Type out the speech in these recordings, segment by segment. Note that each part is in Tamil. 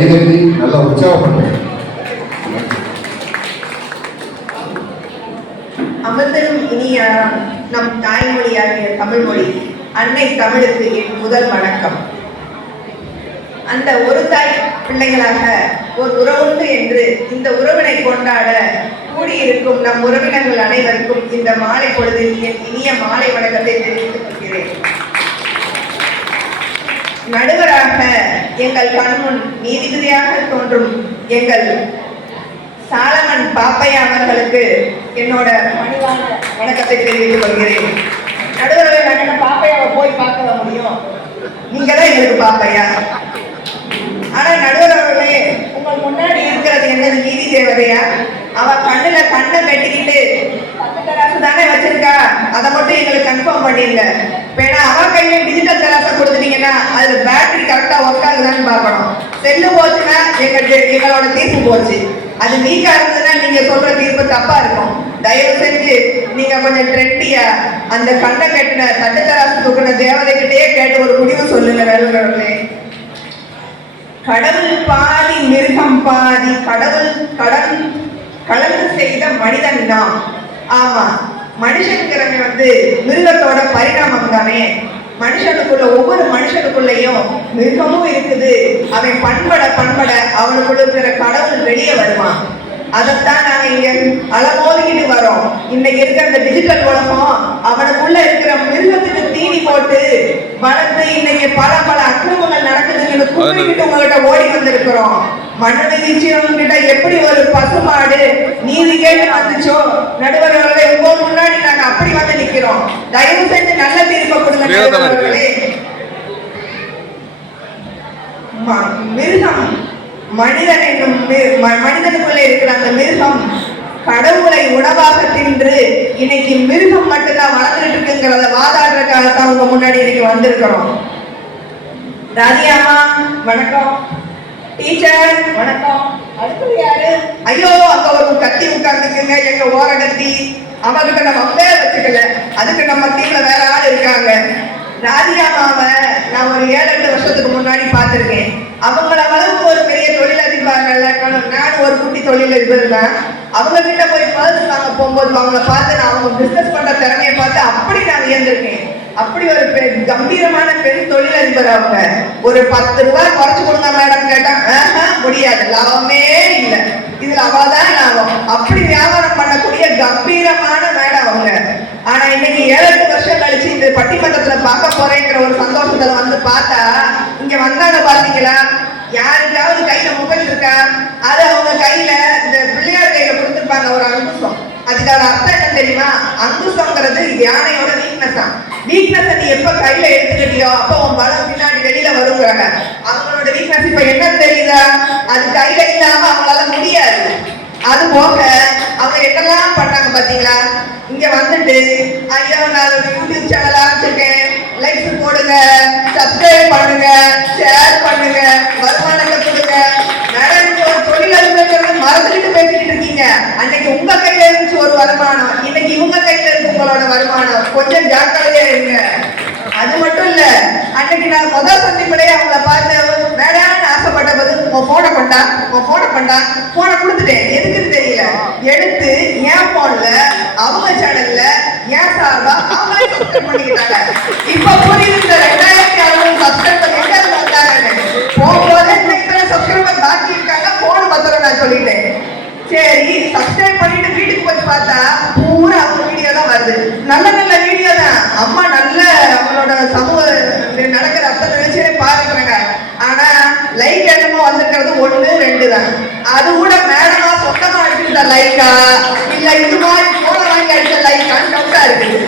கைதட்டி நல்லா உற்சாகப்படுறேன் அமர்ந்தரும் இனிய நம் தாய்மொழியாகிய தமிழ் மொழி அன்னை தமிழுக்கு என் முதல் வணக்கம். அந்த ஒரு தாய் பிள்ளைகளாக ஒரு உறவுண்டு என்று இந்த உறவினை கொண்டாட கூடியிருக்கும் நம் உறவினர்கள் அனைவருக்கும் இந்த மாலை பொழுதில் என் இனிய மாலை வணக்கத்தை தெரிவித்துக் நடுவராக எங்கள் கண்முன் நீதிபதியாக தோன்றும் எங்கள் சாலமன் பாப்பையா அவர்களுக்கு என்னோட பணிவான வணக்கத்தை தெரிவித்துக் கொள்கிறேன். நடுவர்களை நான் என்ன பாப்பையாவை போய் பார்க்க முடியும். நீங்க தான் எங்களுக்கு பாப்பையா? ஆனா நடுவர் அவர்களே உங்கள் முன்னாடி இருக்கிறது என்னது நீதி தேவதையா? அவ கண்ணுல கண்ணை வெட்டிக்கிட்டு பத்து தராசு தானே வச்சிருக்கா? அதை மட்டும் எங்களுக்கு கன்ஃபார்ம் பண்ணிருங்க. வேணா அவ கையில ஏன்னா அது பேட்டரி கரெக்டா ஒர்க் ஆகுதான்னு பார்க்கணும். செல்லு போச்சுன்னா எங்க எங்களோட தீர்ப்பு போச்சு. அது வீக்காக இருந்ததுன்னா நீங்க சொல்ற தீர்ப்பு தப்பா இருக்கும். தயவு செஞ்சு நீங்க கொஞ்சம் ட்ரெண்டியாக அந்த கண்ணை கட்டின தட்டு தூக்கின தேவதைகிட்டயே கேட்டு ஒரு முடிவு சொல்லுங்க நடுவர்களே. கடவுள் பாதி மிருகம் பாதி கடவுள் கடன் கலந்து செய்த மனிதன் நாம். ஆமா மனுஷங்கிறவன் வந்து மிருகத்தோட பரிணாமம் தானே மனுஷனுக்குள்ள ஒவ்வொரு மனுஷனுக்குள்ளேயும் மிருகமும் இருக்குது. அவன் பண்பட பண்பட அவனுக்குள்ள இருக்கிற கடவுள் வெளியே வருவான். அதைத்தான் நாங்க இங்க அலமோதிக்கிட்டு வரோம். இன்னைக்கு இருக்கிற இந்த டிஜிட்டல் உலகம் அவனுக்குள்ள இருக்கிற மிருகத்துக்கு தீனி போட்டு வளர்த்து இன்னைக்கு பல பல அக்கிரமங்கள் நடக்குதுன்னு கூப்பிட்டு உங்ககிட்ட ஓடி வந்திருக்கிறோம். மன்னனை வீழ்ச்சியவங்க எப்படி ஒரு பசுமாடு நீதி கேட்டு வந்துச்சோ? நடுவர்களே உங்க முன்னாடி நாங்க அப்படி நிக்கிறோம் தயவு செஞ்சு நல்ல தீர்ப்பை கொடுங்க மிருகம். மனிதன் என்னும் மனிதனுக்குள்ளே இருக்கிற அந்த மிருகம் கடவுளை உணவாக தின்று இன்னைக்கு மிருகம் மட்டும்தான் வளர்ந்துட்டு இருக்குங்கிறத வாதாடுறதுக்காக தான் உங்க முன்னாடி இன்னைக்கு வந்திருக்கிறோம். ராதியாமா வணக்கம். டீச்சர் வணக்கம். அடுத்தது யாரு? ஐயோ அங்க ஒரு கத்தி உட்கார்ந்துக்குங்க எங்க ஓர கத்தி நம்ம பேர் வச்சுக்கல அதுக்கு நம்ம டீம்ல வேற ஆள் இருக்காங்க. ராதிகாமாவை நான் ஒரு ஏழு எட்டு வருஷத்துக்கு முன்னாடி பார்த்திருக்கேன். அவங்கள அளவுக்கு ஒரு பெரிய தொழிலதிபர்கள் நான் ஒரு குட்டி தொழிலதிபர் தான் அவங்க கிட்ட போய் பர்ஸ் நாங்கள் போகும்போது அவங்கள பார்த்து நான் அவங்க பிசினஸ் பண்ற திறமையை பார்த்து அப்படி நான் வியந்திருக்கேன். அப்படி ஒரு பெ- கம்பீரமான பெண் தொழிலதிபர் அவங்க ஒரு பத்து ரூபாய் குறைச்சு கொடுங்க மேடம் கேட்டா முடியாது லாபமே இல்லை. இதுல அவதான் லாபம்? அப்படி வியாபாரம் பண்ணக்கூடிய கம்பீரமான மேடம் அவங்க. ஆனா இன்னைக்கு ஏழு எட்டு வருஷம் கழிச்சு இந்த பட்டிமன்றத்துல பார்க்க போறேங்கிற ஒரு சந்தோஷத்துல வந்து பார்த்தா இங்க வந்தாங்க பாத்தீங்களா? யாருக்காவது கையில மொபைல் இருக்கா? அது அவங்க கையில இந்த பிள்ளையார் கையில கொடுத்துருப்பாங்க ஒரு அங்குசம் அதுக்கான அர்த்தம் என்ன தெரியுமா? அங்குசங்கிறது யானையோட வீக்னஸ் வீக்னஸ் நீ எப்ப கையில எடுத்துக்கிட்டியோ அப்போ உன் பலம் பின்னாடி வெளியில வருங்கிறாங்க அவங்களோட வீக்னஸ் இப்ப என்ன தெரியுதா? அது கையில இல்லாம அவங்களால முடியாது. அது போக அவங்க என்னெல்லாம் பண்ணாங்க பாத்தீங்களா? இங்க வந்துட்டு ஐயோ நான் ஒரு யூடியூப் சேனல் ஆரம்பிச்சிருக்கேன் லைக்ஸ் போடுங்க சப்ஸ்கிரைப் பண்ணுங்க ஷேர் பண்ணுங்க. வருமானத்தை ஒரு தொழிலதிபர்கள் மறந்துட்டு பேசிட்டு இருக்கீங்க. அன்னைக்கு உங்க கையில இருந்துச்சு ஒரு வருமானம். இன்னைக்கு இவங்க கையில இருந்து உங்களோட வருமானம். கொஞ்சம் ஜாக்கிரதையா இருங்க. அது மட்டும் இல்ல அன்னைக்கு நான் முதல் சந்திப்பிலேயே அவங்கள பார்த்து வேணாம்னு ஆசைப்பட்ட போது உன் போனை கொண்டா? உன் போனை கொண்டா? போனை கொடுத்துட்டேன். எதுக்குன்னு தெரியல. எடுத்து என் போன்ல அவங்க சேனல்ல என் சார்பா அவங்களே சப்ஸ்கிரைப் பண்ணிக்கிட்டாங்க. இப்ப புரியுது இந்த ரெண்டாயிரத்தி அறுநூறு சப்ஸ்கிரைபர் எங்க இருந்து வந்தாங்கன்னு போகும்போது இந்த இத்தனை சப்ஸ்கிரைபர் பாக்கி இருக்காங்க போன் பத்திரம் நான் சொல்லிட்டேன் சரி சப்ஸ்கிரைப் பண்ணிட்டு வீட்டுக்கு போய் பார்த்தா பூரா அவங்க வீடியோ தான் வருது. நல்ல நல்ல வீடியோ தான். அம்மா நல்ல அவங்களோட சமூக நடக்கிற அத்தனை நிகழ்ச்சியை பாருங்கிறாங்க ஆனா லைக் என்னமோ வந்திருக்கிறது ஒண்ணு ரெண்டு தான். அது கூட மேடமா சொந்தமா அடிச்சிருந்த லைக்கா இல்ல இது மாதிரி போன வாங்கி அடிச்ச லைக்கான்னு டவுட்டா இருக்குது.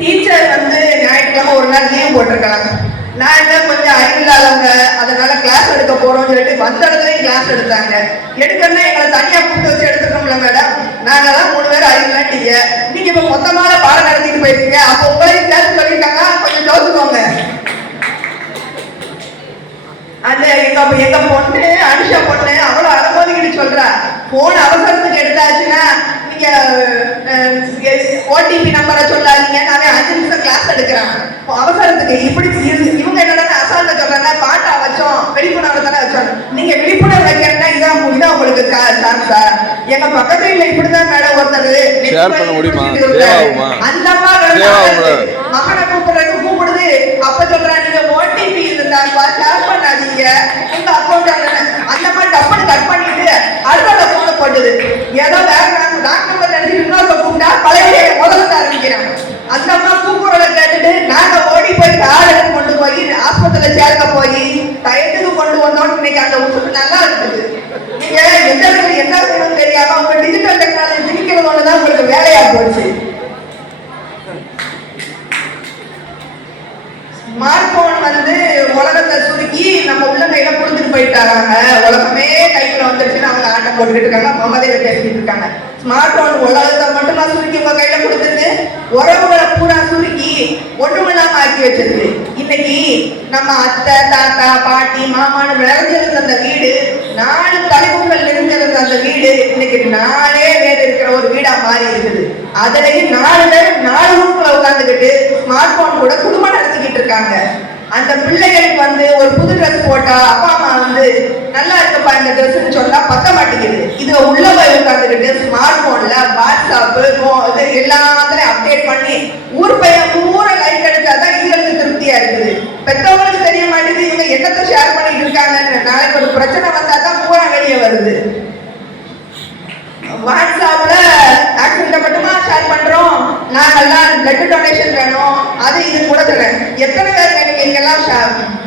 டீச்சர் வந்து ஞாயிற்றுக்கிழமை ஒரு நாள் லீவ் போட்டிருக்காங்க நான் என்ன கொஞ்சம் அறிவில்லாதவங்க அதனால கிளாஸ் எடுக்க போறோம்னு சொல்லிட்டு வந்த இடத்துலயும் கிளாஸ் எடுத்தாங்க. எடுக்கணும்னா எங்களை தனியா கூப்பிட்டு வச்சு எடுத்துருக்கோம்ல மேடம் நாங்க மூணு பேர் அறிவில்லாட்டீங்க நீங்க இப்ப மொத்தமான பாடம் நடத்திட்டு போயிருக்கீங்க அப்போ உங்களையும் கிளாஸ் சொல்லியிருக்காங்க. கொஞ்சம் யோசிக்கோங்க. அந்த எங்க எங்க பொண்ணு அனுஷா பொண்ணு அவ்வளவு அலமோதிக்கிட்டு சொல்றா. போன் அவசரத்துக்கு எடுத்தாச்சுன்னா நீங்க ஓடிபி நம்பரை சொல்லாதீங்க. நான் அஞ்சு நிமிஷம் கிளாஸ் எடுக்கிறான். அவசரத்துக்கு இப்படி இவங்க என்னடா அசால்ட்ட சொல்றாங்க பாட்டா வச்சோம் விழிப்புணர்வு தானே வச்சோம் நீங்க விழிப்புணர்வு வைக்கணும்னா இதான் இதான் உங்களுக்கு சான்ஸ் சார் எங்க பக்கத்து வீட்டுல இப்படிதான் மேடம் ஒருத்தர். வலி பண்ண முடியுமா? அந்த? மகனை கூப்பிடுறதுக்கு கூப்பிடுது. அப்ப சொல்றாங்க நீங்க ஓடிபி இருந்தாப்பா ஷேர் பண்ணாதீங்க. உங்க அக்கௌண்ட் அந்த மாதிரி டப்புன்னு கட் பண்ணிட்டு அடுத்த போன போட்டுது. ஏதோ வேற ராங் நம்பர் நினைச்சிட்டு இன்னொரு கூப்பிட்டா பழைய முதல்ல ஆரம்பிக்கிறாங்க அந்த அம்மா கூப்பிடுறத கேட்டுட்டு நாங்க ஓடி போய் கார் எடுத்து கொண்டு போய் ஆஸ்பத்திரியில சேர்க்க போய் டயத்துக்கு கொண்டு வந்தோம் இன்னைக்கு அந்த உசுறு நல்லா இருக்குது நீங்க எந்த இடத்துல என்ன வேணும்னு தெரியாம உங்க டிஜிட்டல் டெக்னாலஜி திணிக்கிறது ஒண்ணுதான் உங்களுக்கு வேலையா போச்சு ஸ்மார்ட் போன் வந்து உலகத்தை சுருக்கி நம்ம உள்ளங்கையில கொடுத்துட்டு போயிட்டாங்க உலகமே கைக்குள்ள வந்துருச்சுன்னு அவங்க ஆட்டம் போட்டுக்கிட்டு இருக்காங்க மமதையில பேசிட்டு இருக்காங்க ஸ்மார்ட் போன் உலகத்தை மட்டுமா சுருக்கி உங்க கையில கொடுத்துட்டு உறவுகளை பூரா சுருக்கி ஒண்ணுமில்லாம ஆக்கி வச்சிருக்கு. இன்னைக்கு நம்ம அத்தை தாத்தா பாட்டி மாமான்னு விளைஞ்சிருந்த அந்த வீடு நாலு தலைப்புகள் நிறைஞ்சிருந்த அந்த வீடு இன்னைக்கு நாலே பேர் இருக்கிற ஒரு வீடா மாறி இருக்குது. அதுலயும் நாலு பேர் நாலு ரூம்ல உட்கார்ந்துக்கிட்டு ஸ்மார்ட் போன் கூட குடும்பம் நடத்திக்கிட்டு இருக்காங்க. அந்த பிள்ளைகளுக்கு வந்து ஒரு புது ட்ரெஸ் போட்டா அப்பா அம்மா வந்து நல்லா இருக்குப்பா இந்த ட்ரெஸ்ன்னு சொன்னா பத்த மாட்டேங்குது. இதுல உள்ள போய் உட்காந்துக்கிட்டு ஸ்மார்ட் போன்ல வாட்ஸ்அப்பு இது எல்லாத்துலையும் அப்டேட் பண்ணி ஊர் பையன் பூரா லைக் கிடைச்சாதான் இவங்களுக்கு திருப்தியா இருக்குது. பெற்றவங்களுக்கு தெரிய மாட்டேங்குது இவங்க என்னத்தை ஷேர் பண்ணிட்டு இருக்காங்கன்னு. நாளைக்கு ஒரு பிரச்சனை வந்தா தான் பூரா வெளியே வருது. வாட்ஸ்அப்ல ஆக்சிடென்ட் மட்டுமா ஷேர் பண்றோம்? நாங்கெல்லாம் பிளட் டொனேஷன் வேணும். அது இது கூட தரேன் எத்தனை பேர் எனக்கு இங்கெல்லாம்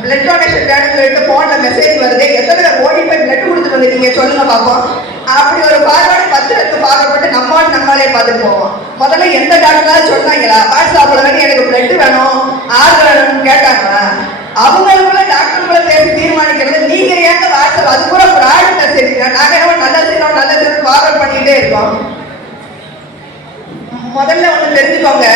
பிளட் டொனேஷன் வேணும்னு சொல்லிட்டு போன்ல மெசேஜ் வருது. எத்தனை பேர் ஓடி போய் பிளட் கொடுத்துட்டு வந்துருக்கீங்க சொல்லுங்க பார்ப்போம் அப்படி ஒரு பார்வையோட பத்து லட்சம் பார்க்கப்பட்டு நம்மால் நம்மளே பார்த்துட்டு போவோம் முதல்ல எந்த டாக்டராவது சொன்னாங்களா வாட்ஸ்அப்ல வந்து எனக்கு பிளட் வேணும். ஆறு வேணும்னு கேட்டாங்களா? அவங்களுக்குள்ள டாக்டருக்குள்ள பேசி தீர்மானிக்கிறது நீங்க ஏங்க வாட்ஸ்அப் அது கூட ஃப்ராட் மெசேஜ் நாங்க என்ன நல்லது செய்யணும் நல்லது செய்யணும் ஃபார்வர்ட் பண்ணிட்டே இருக்கோம். முதல்ல ஒண்ணு தெரிஞ்சுக்கோங்க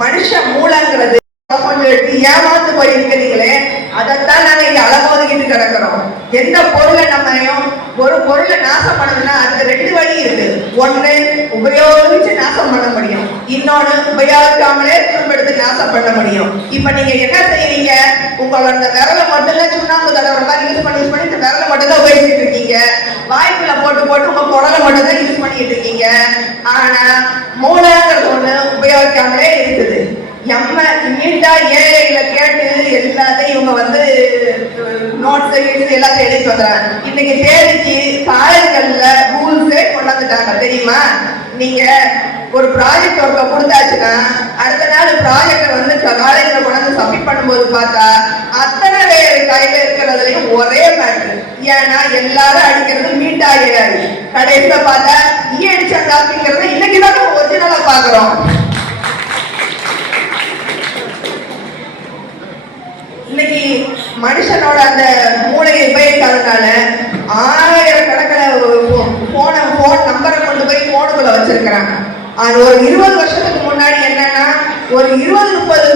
மனுஷ மூலங்கிறது கொஞ்சம் எடுத்து ஏமாந்து போயிருக்கிறீங்களே அதைத்தான் நாங்க இங்க அழகா கிடக்குறோம். எந்த பொருளை நம்மையும் ஒரு பொருளை நாசம் பண்ணணும்னா அதுக்கு ரெண்டு வழி இருக்கு. ஒன்று உபயோகிச்சு நாசம் பண்ண முடியும். இன்னொன்று உபயோகிக்காமலே திரும்ப எடுத்து நாசம் பண்ண முடியும். இப்போ நீங்க என்ன செய்வீங்க உங்களோட விரலை மட்டும்தான் சுண்ணாம்பு தடவை மாதிரி யூஸ் பண்ணி யூஸ் பண்ணி இந்த விரலை மட்டும் தான் உபயோகிச்சுட்டு இருக்கீங்க. வாய்ப்புல போட்டு போட்டு உங்க குடலை மட்டும் தான் யூஸ் பண்ணிட்டு இருக்கீங்க. ஆனா மூளைங்கிறது ஒண்ணு உபயோகிக்காமலே நம்ம எம்ம ஏழைகளை கேட்டு எல்லாத்தையும் இவங்க வந்து நோட்ஸ் எழுதி எல்லாத்தையும் எழுதி வந்துறாங்க இன்னைக்கு தேதிக்கு காலேஜ்கள்ல ரூல்ஸே கொண்டாந்துட்டாங்க தெரியுமா? நீங்க ஒரு ப்ராஜெக்ட் ஒர்க்கை கொடுத்தாச்சுன்னா அடுத்த நாள் ப்ராஜெக்டை வந்து காலேஜில் கொண்டாந்து சப்மிட் பண்ணும்போது பார்த்தா அத்தனை பேர் கையில் இருக்கிறதுலையும் ஒரே மேட்ரு ஏன்னா எல்லாரும் அடிக்கிறது மீட் ஆகிறாரு கடைசியில் பார்த்தா ஈ அடிச்சா காப்பிங்கிறத இன்னைக்கு தான் நம்ம பார்க்குறோம். மனுஷனோட அந்த மூளையை உபயோகிக்காதனால ஆயிரக்கணக்கில் போன போன் நம்பரை கொண்டு போய் போனுக்குள்ள வச்சிருக்கிறாங்க. அது ஒரு இருபது வருஷத்துக்கு முன்னாடி என்னன்னா ஒரு இருபது முப்பது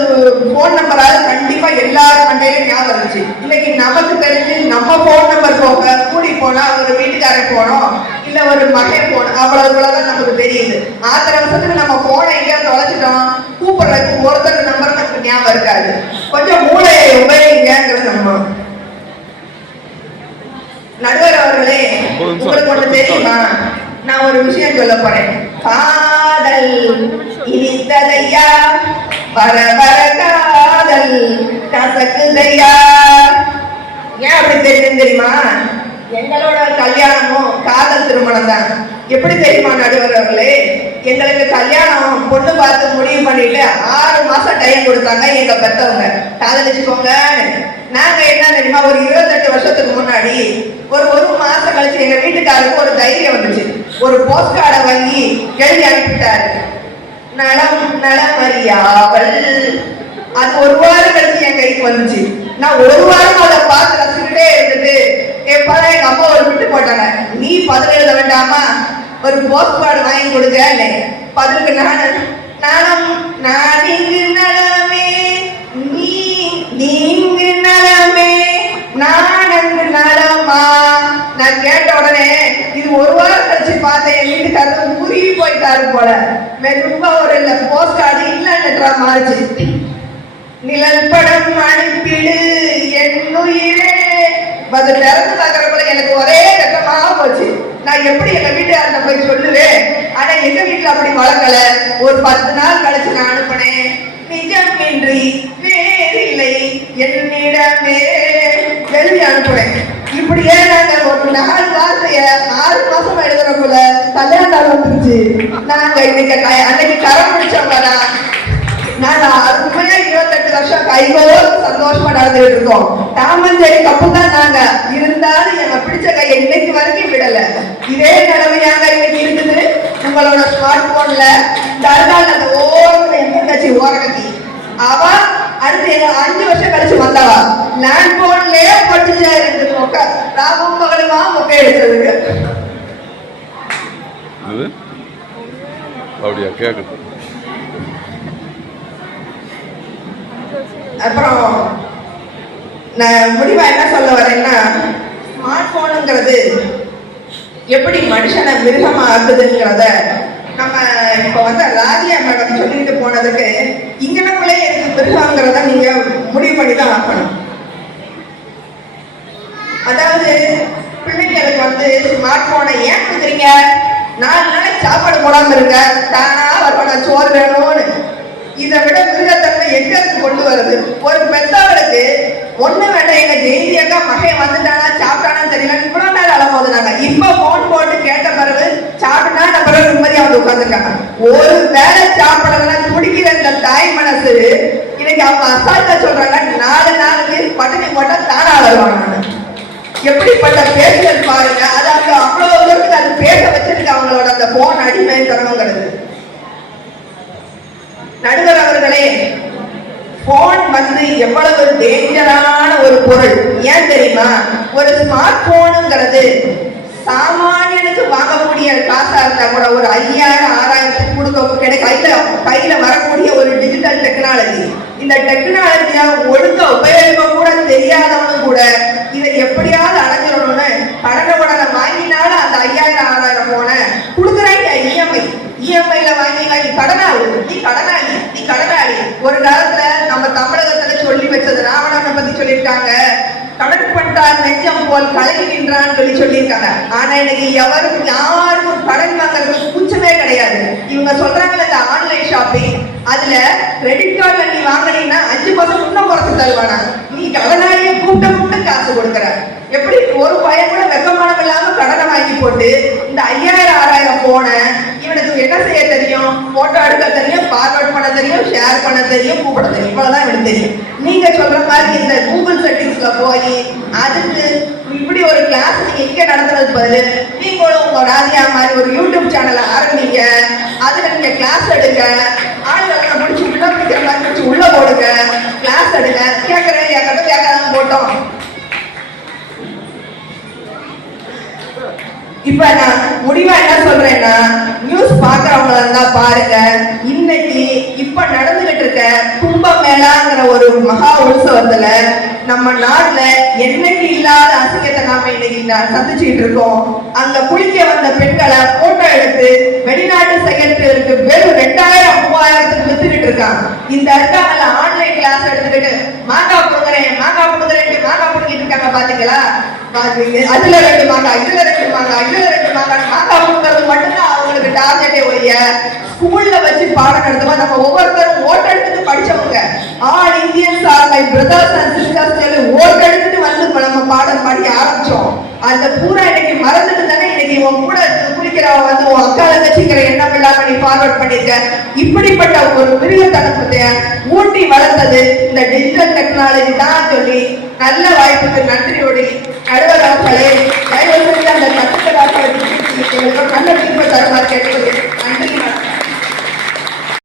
போன் நம்பராவது கண்டிப்பா எல்லார் மண்டையிலும் ஞாபகம் இருந்துச்சு இன்னைக்கு நமக்கு தெரிஞ்சு நம்ம போன் நம்பர் போக கூடி போனா ஒரு வீட்டுக்காரன் போனோம் இல்ல ஒரு மகன் போனோம் அவ்வளவு இவ்வளவுதான் நமக்கு தெரியுது. ஆத்திர வருஷத்துக்கு நம்ம போனை எங்கேயோ தொலைச்சிட்டோம் கூப்பிடுறதுக்கு ஒருத்தர் நம்பர் நமக்கு ஞாபகம் இருக்காது. கொஞ்சம் மூளையை உபயோகிங்கிறது நம்ம நடுவர் அவர்களே உங்களுக்கு ஒண்ணு தெரியுமா? நான் ஒரு விஷயம் சொல்ல போறேன். காதல் இனித்ததையா? வர வர காதல் கசக்குதையா? ஏன் அப்படி தெரியும் தெரியுமா? எங்களோட கல்யாணமும் காதல் திருமணம் தான் எப்படி தெரியுமா நடுவர் அவர்களே? எங்களுக்கு கல்யாணம் பொண்ணு பார்த்து முடிவு பண்ணிட்டு ஆறு மாசம் டைம் கொடுத்தாங்க எங்க பெத்தவங்க. காதலிச்சுக்கோங்க. நாங்க என்ன தெரியுமா ஒரு இருபத்தெட்டு வருஷத்துக்கு முன்னாடி ஒரு ஒரு மாசம் கழிச்சு எங்க வீட்டுக்காருக்கு ஒரு தைரியம் வந்துச்சு. ஒரு போஸ்ட் கார்டை வாங்கி எழுதி அனுப்பிட்டாரு. நலம் நலம் அறியாவல் அது ஒரு வாரம் கழிச்சு என் கைக்கு வந்துச்சு. நான் ஒரு வாரம் அதை பார்த்து ரசிக்கிட்டே இருந்துட்டு எப்பதான் எங்க அம்மா ஒரு விட்டு போட்டாங்க. நீ பதில் எழுத வேண்டாமா? ஒரு போஸ்ட் கார்டு வாங்கி கொடுங்க பதிலுக்கு நான் நலம் நான் இங்கு நலமே. நீ நீங்கு நலமே. நான் அங்கு நலமா? நான் கேட்ட உடனே ஒரு வாரம் கழிச்சு பார்த்தேன் என் வீட்டுக்காரர் உருகி போயிட்டாரு போல. மெதுவா ஒரு இல்ல போஸ்ட் கார்டு இல்லைன்றா மாறிச்சு நிழல் படம் அனுப்பிடு என்னுயிரே அது திறந்து பார்க்கறப்பல எனக்கு ஒரே கட்டமாக போச்சு. நான் எப்படி எங்க வீட்டுக்காரனை போய் சொல்லுவேன்? ஆனா எங்க வீட்டுல அப்படி வளர்க்கல. ஒரு பத்து நாள் கழிச்சு நான் அனுப்பினேன். நிஜமின்றி வேறில்லை இல்லை என்னிடமே. வெளியே அனுப்புவேன் இப்படியே நாங்க ஒரு நாலு வார்த்தைய ஆறு மாசம் எழுதுறக்குள்ள கல்யாண நாள் வந்துருச்சு. நாங்க இன்னைக்கு அன்னைக்கு கரம் பிடிச்சவங்க தான். நாங்க அருமையா இருபத்தெட்டு வருஷம் கைகளோ சந்தோஷமா நடந்துட்டு இருக்கோம். தாமஞ்சேரி கப்பு தான் நாங்க. இருந்தாலும் எங்க பிடிச்ச கை இன்னைக்கு வரைக்கும் விடல. இதே நிலைமையாக இன்னைக்கு இருக்குது. உங்களோட ஸ்மார்ட் போன்ல தர்கால் அந்த ஓரத்துல என் தங்கச்சி ஓரகத்தி அவ அடுத்து அஞ்சு வருஷம் கழிச்சு வந்தவா? லேண்ட் போன்லயே படிச்சு இருந்து மொக்க ராவும் பகலுமா மொக்கை எடுத்ததுக்கு அப்படியா கேட்கட்டும் அப்புறம் நான் முடிவா என்ன சொல்ல வரேன்னா ஸ்மார்ட் போனுங்கிறது எப்படி மனுஷனை மிருகமா ஆக்குதுங்கிறத நம்ம இப்ப வந்து ராதியா மேடம் சொல்லிட்டு போனதுக்கு இங்க நம்மளே எதுக்கு நீங்க முடிவு பண்ணி தான் ஆக்கணும் அதாவது பிள்ளைங்களுக்கு வந்து ஸ்மார்ட் போனை ஏன் கொடுக்குறீங்க? நாலு நாளைக்கு சாப்பாடு போடாம இருங்க. தானா வரப்பட சோறு வேணும்னு. இதை விட மிருகத்தன்மை எங்க கொண்டு வருது ஒரு பெத்தவளுக்கு ஒண்ணு வேண்டாம். எங்க ஜெயந்தி மகன் வந்துட்டானா சாப்பிட்டானா தெரியல. இவ்வளவு நேரம் அலமோதுனாங்க இப்ப போன் போட்டு கேட்ட பிறகு சாப்பிட்டா நம்ம பிறகு நிம்மதியா வந்து உட்காந்துருக்காங்க ஒரு வேலை சாப்பிடலாம் துடிக்கிற இந்த தாய் மனசு இன்னைக்கு அவங்க அசால்ட்டா சொல்றாங்க நாலு நாளுக்கு பட்டினி போட்டா தானா வருவாங்க எப்படிப்பட்ட பேசுகள் பாருங்க அது அவங்க அவ்வளவு தூரத்துக்கு அது பேச வச்சிருக்கு அவங்களோட அந்த போன் அடிமை தரணுங்கிறது. நடுவர் அவர்களே போன் வந்து எவ்வளவு டேஞ்சரான ஒரு பொருள். ஏன் தெரியுமா? ஒரு ஸ்மார்ட் போனுங்கிறது சாமானியனுக்கு வாங்கக்கூடிய காசா இருந்தா கூட ஒரு ஐயாயிரம் ஆறாயிரத்துக்கு கொடுக்க கிடைக்க கையில கையில வரக்கூடிய ஒரு டிஜிட்டல் டெக்னாலஜி இந்த டெக்னாலஜியை ஒழுங்க உபயோகம் கூட தெரியாதவனும் கூட இதை எப்படியாவது அடைஞ்சிடணும்னு கடனை உடனே வாங்கினாலும் அந்த ஐயாயிரம் ஆறாயிரம் போன கொடுக்குறாங்க இஎம்ஐ. இஎம்ஐல வாங்கி வாங்கி கடனாளி. நீ கடனாளி நீ கடனாளி. ஒரு காலத்துல நம்ம தமிழகத்துல சொல்லி வச்சது ராவணனை பத்தி சொல்லியிருக்காங்க. கடற்பட்டார் நெஞ்சம் போல் கலங்கி நின்றான்னு சொல்லி சொல்லியிருக்காங்க. ஆனா இன்னைக்கு எவரும் யாருக்கும் கடன் வாங்குறதுக்கு கூச்சமே கிடையாது. இவங்க சொல்றாங்கல்ல இந்த ஆன்லைன் ஷாப்பிங் அதுல கிரெடிட் கார்டுல நீ வாங்குனீங்கன்னா அஞ்சு பர்சன்ட் இன்னும் குறைச்சு தருவானா? நீ கடனாலேயே கூப்பிட்ட கூப்பிட்டு காசு கொடுக்குற. எப்படி? ஒரு பையன் கூட வெக்கமானம் இல்லாம கடனை வாங்கி போட்டு இந்த ஐயாயிரம் ஆறாயிரம் போன என்ன செய்ய தெரியும்? போட்டோ எடுக்க தெரியும் ஃபார்வர்ட் பண்ண தெரியும் ஷேர் பண்ண தெரியும் கூப்பிட தெரியும். இவ்வளவுதான் எனக்கு தெரியும். நீங்க சொல்ற மாதிரி இந்த கூகுள் செட்டிங்ஸ்ல போய் அதுக்கு இப்படி ஒரு கிளாஸ் நீங்க இங்க நடத்துறது பதில் நீங்களும் உங்க ராஜியா மாதிரி ஒரு யூடியூப் சேனலை ஆரம்பிங்க. அதுல நீங்க கிளாஸ் எடுங்க. ஆளுகளை முடிச்சு உள்ள முடிக்கிற மாதிரி முடிச்சு உள்ள போடுங்க. கிளாஸ் எடுங்க. கேட்கறேன் கேட்கறேன் கேட்கறாங்க போட்டோம். இப்ப நான் முடிவா என்ன சொல்றேன்னா நியூஸ் பாக்குறவங்களா இருந்தா பாருங்க. இன்னைக்கு இப்ப நடந்துகிட்டு இருக்க கும்பமேளாங்கிற ஒரு மகா உற்சவத்துல நம்ம நாட்டுல என்னைக்கு இல்லாத அசிங்கத்தை நாம இன்னைக்கு சந்திச்சுட்டு இருக்கோம். அங்க குளிக்க வந்த பெண்களை போட்டோ எடுத்து வெளிநாட்டு செயல்களுக்கு வெறும் ரெண்டாயிரம் மூவாயிரத்துக்கு வித்துக்கிட்டு இருக்காங்க. இந்த இருக்காங்கல்ல ஆன்லைன் கிளாஸ் எடுத்துக்கிட்டு மாங்கா கொடுக்குறேன் மாங்கா கொடுக்குறேன் மாங்கா பிடிக்கிட்டு இருக்காங்க பாத்தீங்களா? அதுல ரெண்டு மாங்கா இதுல ரெண்டு மாங்கா இதுல ரெண்டு மாங்கா மாங்கா கொடுக்கறது மட்டும்தான் அவங்களுக்கு டார்கெட்டே ஒழிய ஸ்கூல்ல வச்சு பாடம் நடத்துமா நம்ம ஒவ்வொருத்தரும் ஓட்டெடுத்து படிச்சவங்க. All Indians are my brothers and sisters ஓட்டெடுத்து பாடல் பண்ணி ஆரம்பிச்சோம். அந்த பூரா இன்னைக்கு மறந்துட்டு தானே இன்னைக்கு உன் கூட குளிக்கிறவ வந்து உன் அக்கா தங்கச்சிக்கிற எண்ணம் இல்லாம நீ ஃபார்வர்ட் பண்ணிருக்க. இப்படிப்பட்ட ஒரு மிருகத்தனத்தை ஊட்டி வளர்த்தது இந்த டிஜிட்டல் டெக்னாலஜி தான் சொல்லி நல்ல வாய்ப்புக்கு நன்றியோடு நடுவர் அவர்களே தயவு செஞ்சு அந்த கத்துக்கிறார்கள் நல்ல திரும்ப தருமாறு கேட்டுக்கொள்கிறேன். நன்றி